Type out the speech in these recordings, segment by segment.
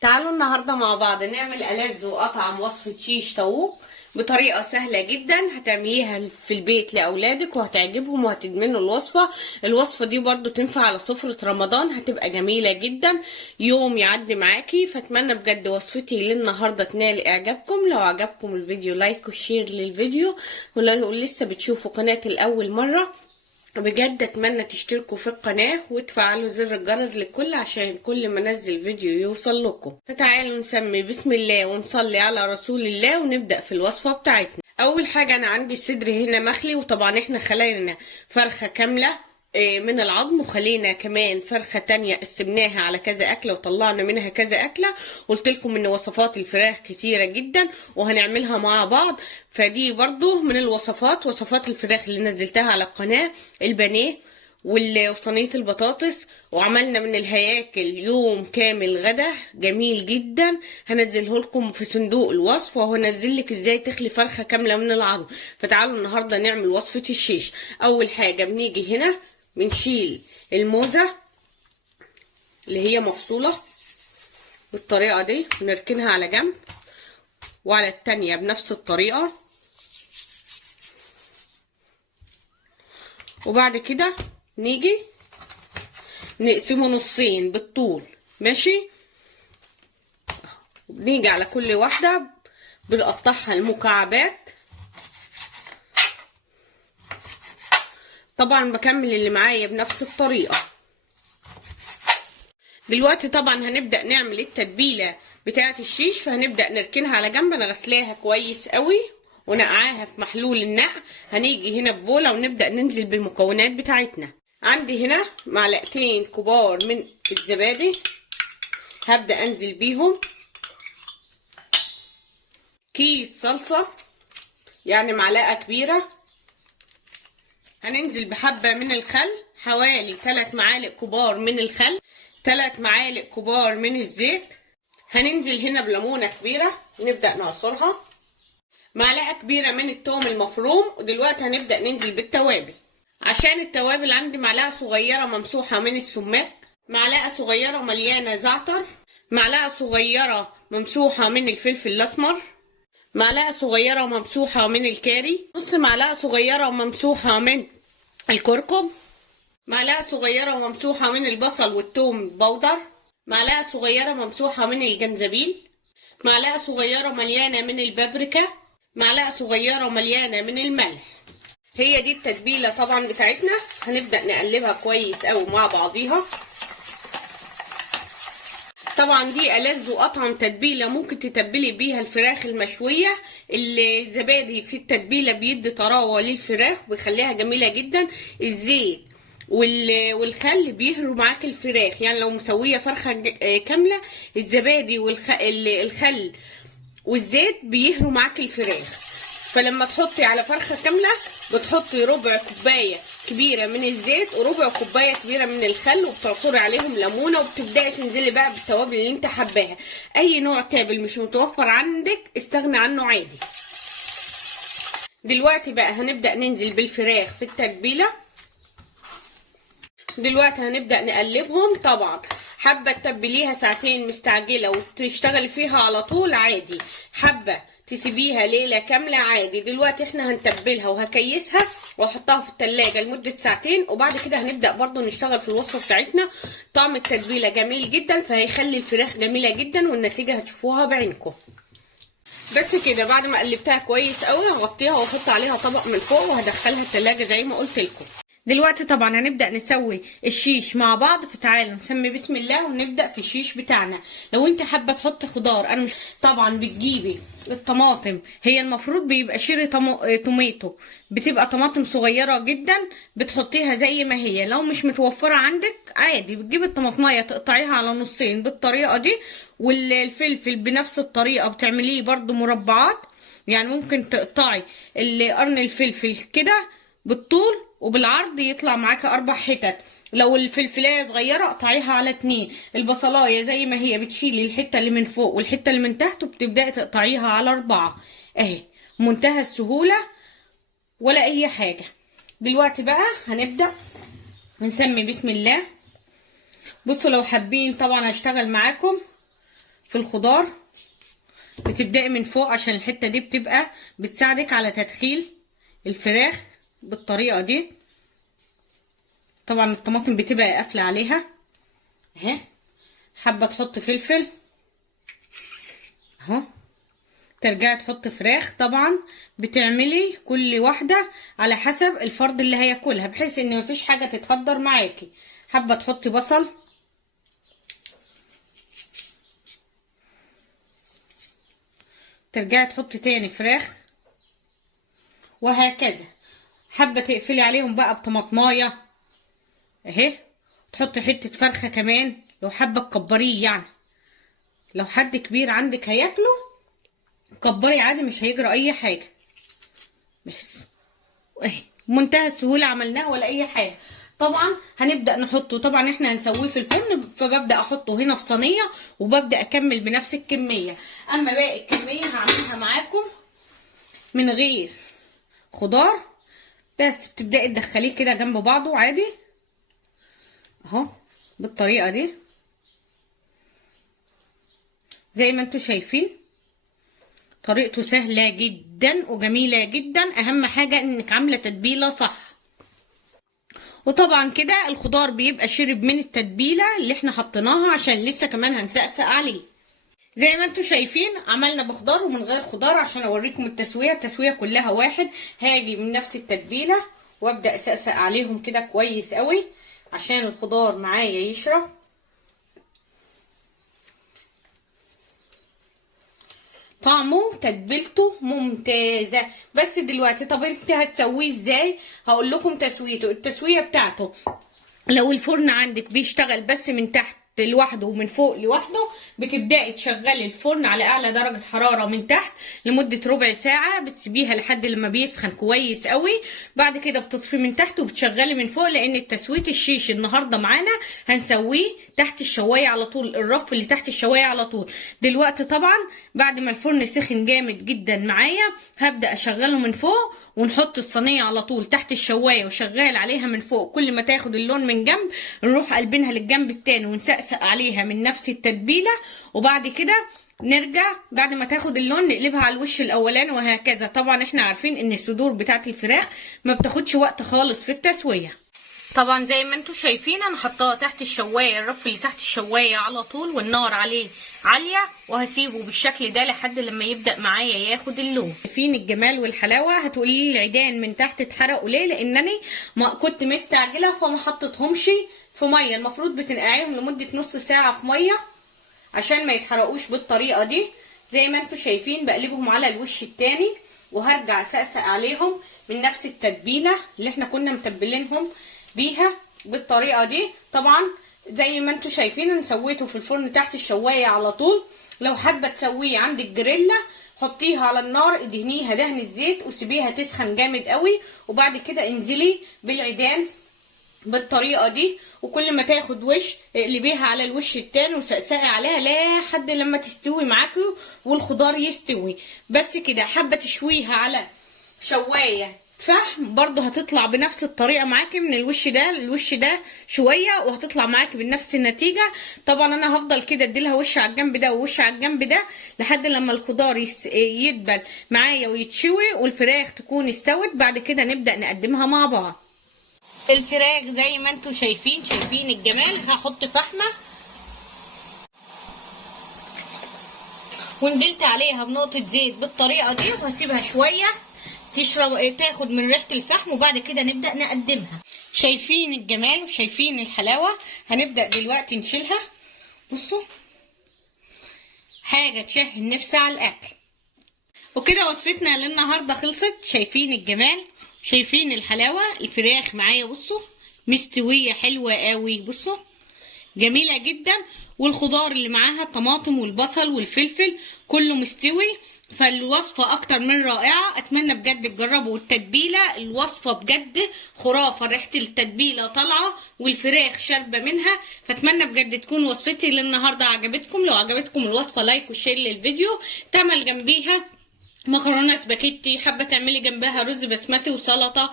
تعالوا النهاردة مع بعض نعمل ألذ وأطعم وصفة شيش طاووق بطريقة سهلة جدا. هتعمليها في البيت لأولادك وهتعجبهم وهتدمنوا الوصفة دي برضو تنفع على سفرة رمضان، هتبقى جميلة جدا يوم يعدي معاكي. فاتمنى بجد وصفتي للنهاردة تنال إعجابكم. لو عجبكم الفيديو لايك وشير للفيديو، ولو لسه بتشوفوا قناتي لأول مرة بجد اتمنى تشتركوا في القناة وتفعلوا زر الجرس للكل عشان كل ما انزل فيديو يوصل لكم. فتعالوا نسمي بسم الله ونصلي على رسول الله ونبدأ في الوصفة بتاعتنا. اول حاجة انا عندي الصدر هنا مخلي، وطبعا احنا خلينا فرخة كاملة من العظم، وخلينا كمان فرخة تانية قسمناها على كذا أكلة وطلعنا منها كذا أكلة. قلت لكم ان وصفات الفراخ كتيرة جدا وهنعملها مع بعض، فدي برضو من وصفات الفراخ اللي نزلتها على القناة. البانيه وصينية البطاطس، وعملنا من الهياكل يوم كامل غدا جميل جدا هنزله لكم في صندوق الوصف، وهنزل لك ازاي تخلي فرخة كاملة من العظم. فتعالوا النهاردة نعمل وصفة الشيش. اول حاجة بنيجي هنا بنشيل الموزة اللي هي مفصولة بالطريقة دي ونركنها على جنب، وعلى التانية بنفس الطريقة. وبعد كده نيجي نقسمه نصين بالطول، ماشي. بنيجي على كل واحدة بنقطعها المكعبات. طبعا بكمل اللي معايا بنفس الطريقة. دلوقتي طبعا هنبدأ نعمل التتبيلة بتاعة الشيش، فهنبدأ نركنها على جنب. انا غسلاها كويس قوي ونقعاها في محلول النقع. هنيجي هنا ببولة ونبدأ ننزل بالمكونات بتاعتنا. عندي هنا معلقتين كبار من الزبادي هبدأ انزل بيهم. كيس صلصة يعني معلقة كبيرة. هننزل بحبة من الخل، حوالي 3 معالق كبار من الخل، 3 معالق كبار من الزيت. هننزل هنا بليمونة كبيرة نبدأ نعصرها، معلقة كبيرة من الثوم المفروم. ودلوقتي هنبدأ ننزل بالتوابل. عشان التوابل عندي معلقة صغيرة ممسوحة من السماق، معلقة صغيرة مليانة زعتر، معلقة صغيرة ممسوحة من الفلفل الأسمر، معلقة صغيرة ممسوحة من الكاري، نص معلقة صغيرة ممسوحة من الكركم، معلقة صغيرة ممسوحة من البصل والثوم بودر، معلقة صغيرة ممسوحة من الجنزبيل، معلقة صغيرة مليانة من البابريكا، معلقة صغيرة مليانة من الملح. هي دي التتبيلة طبعا بتاعتنا. هنبدأ نقلبها كويس قوي مع بعضيها. طبعا دي ألذ وأطعم تتبيلة ممكن تتبلي بيها الفراخ المشوية. الزبادي في التتبيلة بيدي طراوة للفراخ وبيخليها جميلة جدا. الزيت والخل بيهروا معاك الفراخ، يعني لو مسوية فرخة كاملة الزبادي والخل والزيت بيهروا معاك الفراخ. فلما تحطي على فرخة كاملة بتحطي ربع كوباية كبيرة من الزيت وربع كوباية كبيرة من الخل، وبتعصري عليهم ليمونة، وبتبدأي تنزلي بقى بالتوابل اللي انت حباها. اي نوع تابل مش متوفر عندك استغنى عنه عادي. دلوقتي بقى هنبدأ ننزل بالفراخ في التتبيلة. دلوقتي هنبدأ نقلبهم. طبعا حبة تتبليها ساعتين مستعجلة وتشتغلي فيها على طول عادي، حبة تسيبيها ليلة كاملة عادي. دلوقتي احنا هنتبلها وهكيسها واحطها في التلاجة لمدة ساعتين، وبعد كده هنبدأ برضو نشتغل في الوصفة بتاعتنا. طعم التتبيلة جميل جدا فهيخلي الفراخ جميلة جدا، والنتيجة هتشوفوها بعينكم. بس كده بعد ما قلبتها كويس قوي هغطيها واحط عليها طبق من فوق وهدخلها التلاجة زي ما قلت لكم. دلوقتي طبعا هنبدأ نسوي الشيش مع بعض. فتعالوا نسمي بسم الله ونبدأ في الشيش بتاعنا. لو انت حابة تحطي خضار، انا مش طبعا بتجيبي الطماطم، هي المفروض بيبقى شيري توميتو، بتبقى طماطم صغيرة جدا بتحطيها زي ما هي. لو مش متوفرة عندك عادي بتجيبي الطماطمية تقطعيها على نصين بالطريقة دي، والفلفل بنفس الطريقة بتعمليه برضو مربعات. يعني ممكن تقطعي قرن الفلفل كده بالطول وبالعرض يطلع معاكي 4 حتت. لو الفلفلايه صغيره قطعيها على 2. البصلايه زي ما هي بتشيلي الحته اللي من فوق والحته اللي من تحت وبتبداي تقطعيها على 4 اهي. منتهى السهوله ولا اي حاجه. دلوقتي بقى هنبدا نسمي بسم الله. بصوا لو حابين طبعا هشتغل معاكم في الخضار بتبدأي من فوق، عشان الحتة دي بتبقى بتساعدك على تدخيل الفراخ بالطريقة دي. طبعا الطماطم بتبقى قافلة عليها اهي. حابة تحط فلفل اهو، ترجعي تحط فراخ. طبعا بتعملي كل واحدة على حسب الفرد اللي هياكلها، بحيث ان مفيش حاجة تتهدر معاكي. حابة تحطي بصل، ترجعي تحطي تاني فراخ، وهكذا. حابة تقفلي عليهم بقى بطماطمايه اهي، تحطي حتة فرخة كمان لو حابة تكبريه. يعني لو حد كبير عندك هياكله كبري عادي، مش هيجرى اي حاجة. بس اهي منتهى السهولة عملناها ولا اي حاجة. طبعا هنبدأ نحطه، طبعا احنا هنسويه في الفرن، فببدأ احطه هنا في صينية وببدأ اكمل بنفس الكمية. اما باقي الكمية هعملها معاكم من غير خضار، بس بتبدأي تدخليه كده جنب بعضه عادي اهو بالطريقة دي زي ما انتوا شايفين. طريقته سهلة جدا وجميلة جدا، اهم حاجة انك عاملة تتبيلة صح. وطبعا كده الخضار بيبقى شرب من التتبيلة اللي احنا حطيناها، عشان لسه كمان هنسقسق عليه. زي ما انتوا شايفين عملنا بخضار ومن غير خضار عشان اوريكم التسوية. التسوية كلها واحد. هاجي من نفس التتبيلة وابدأ اسقسق عليهم كده كويس قوي عشان الخضار معايا يشرب. طعمه تتبيلته ممتازة. بس دلوقتي طب انت هتسويه ازاي؟ هقول لكم تسويته. التسوية بتاعته لو الفرن عندك بيشتغل بس من تحت لوحده ومن فوق لوحده، بتبداي تشغلي الفرن على اعلى درجه حراره من تحت لمده ربع ساعه، بتسيبيها لحد لما بيسخن كويس قوي. بعد كده بتطفي من تحت وبتشغلي من فوق، لان التسويه الشيش النهارده معانا هنسويه تحت الشوايه على طول، الرف اللي تحت الشوايه على طول. دلوقتي طبعا بعد ما الفرن سخن جامد جدا معايا، هبدا اشغله من فوق ونحط الصينيه على طول تحت الشوايه وشغال عليها من فوق. كل ما تاخد اللون من جنب نروح قلبينها للجنب التاني ونسقسق عليها من نفس التتبيله، وبعد كده نرجع بعد ما تاخد اللون نقلبها على الوش الاولاني، وهكذا. طبعا احنا عارفين ان الصدور بتاعت الفراخ ما بتاخدش وقت خالص في التسويه. طبعا زي ما انتوا شايفين انا حطاها تحت الشوايه، الرف اللي تحت الشوايه على طول، والنار عليه عاليه، وهسيبه بالشكل ده لحد لما يبدا معايا ياخد اللون. شايفين الجمال والحلاوه؟ هتقولي لي العيدان من تحت اتحرقوا ليه؟ لانني ما كنت مستعجله فما حطيتهمش في ميه. المفروض بتنقعيهم لمده نص ساعه في ميه عشان ما يتحرقوش بالطريقه دي. زي ما انتوا شايفين بقلبهم على الوش التاني، وهرجع اسقسق عليهم من نفس التتبيله اللي احنا كنا متبلينهم بيها بالطريقه دي. طبعا زي ما انتوا شايفين انا سويته في الفرن تحت الشوايه على طول. لو حابه تسويه عندك جريلا حطيها على النار، ادهنيها دهنه زيت وسيبيها تسخن جامد قوي، وبعد كده انزلي بالعيدان بالطريقه دي، وكل ما تاخد وش اقلبيها على الوش التاني وسقسقي عليها لحد لما تستوي معاكي والخضار يستوي. بس كده. حابه تشويها على شوايه فحم برضو هتطلع بنفس الطريقه معاكي من الوش ده للوش ده شويه، وهتطلع معاكي بنفس النتيجه. طبعا انا هفضل كده اديلها وش على الجنب ده ووش على الجنب ده لحد لما الخضار يدبل معايا ويتشوي والفراخ تكون استوت. بعد كده نبدا نقدمها مع بعض. الفراخ زي ما انتوا شايفين الجمال. هحط فحمه ونزلت عليها بنقطه زيت بالطريقه دي، وهسيبها شويه تاخد من ريحه الفحم، وبعد كده نبدا نقدمها. شايفين الجمال وشايفين الحلاوه؟ هنبدا دلوقتي نشيلها. بصوا حاجه تشهي النفس على الاكل. وكده وصفتنا للنهارده خلصت. شايفين الجمال شايفين الحلاوه؟ الفراخ معايا بصوا مستويه حلوه قوي، بصوا جميله جدا، والخضار اللي معاها الطماطم والبصل والفلفل كله مستوي. فالوصفه اكتر من رائعه، اتمنى بجد تجربوا. التتبيله الوصفه بجد خرافه، ريحه التتبيله طالعه والفراخ شاربه منها. فاتمنى بجد تكون وصفتي للنهارده عجبتكم. لو عجبتكم الوصفه لايك وشير للفيديو، تعمل جنبيها مكرونه سباكيتي، حابه تعملي جنبها رز بسمتي وسلطه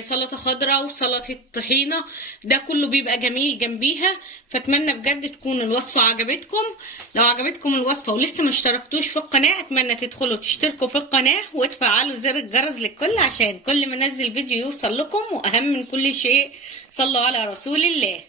سلطه خضراء وسلطه طحينه، ده كله بيبقى جميل جنبيها. فاتمنى بجد تكون الوصفه عجبتكم. لو عجبتكم الوصفه ولسه ما اشتركتوش في القناه، اتمنى تدخلوا تشتركوا في القناه وتفعلوا زر الجرس للكل عشان كل ما انزل فيديو يوصل لكم. واهم من كل شيء، صلوا على رسول الله.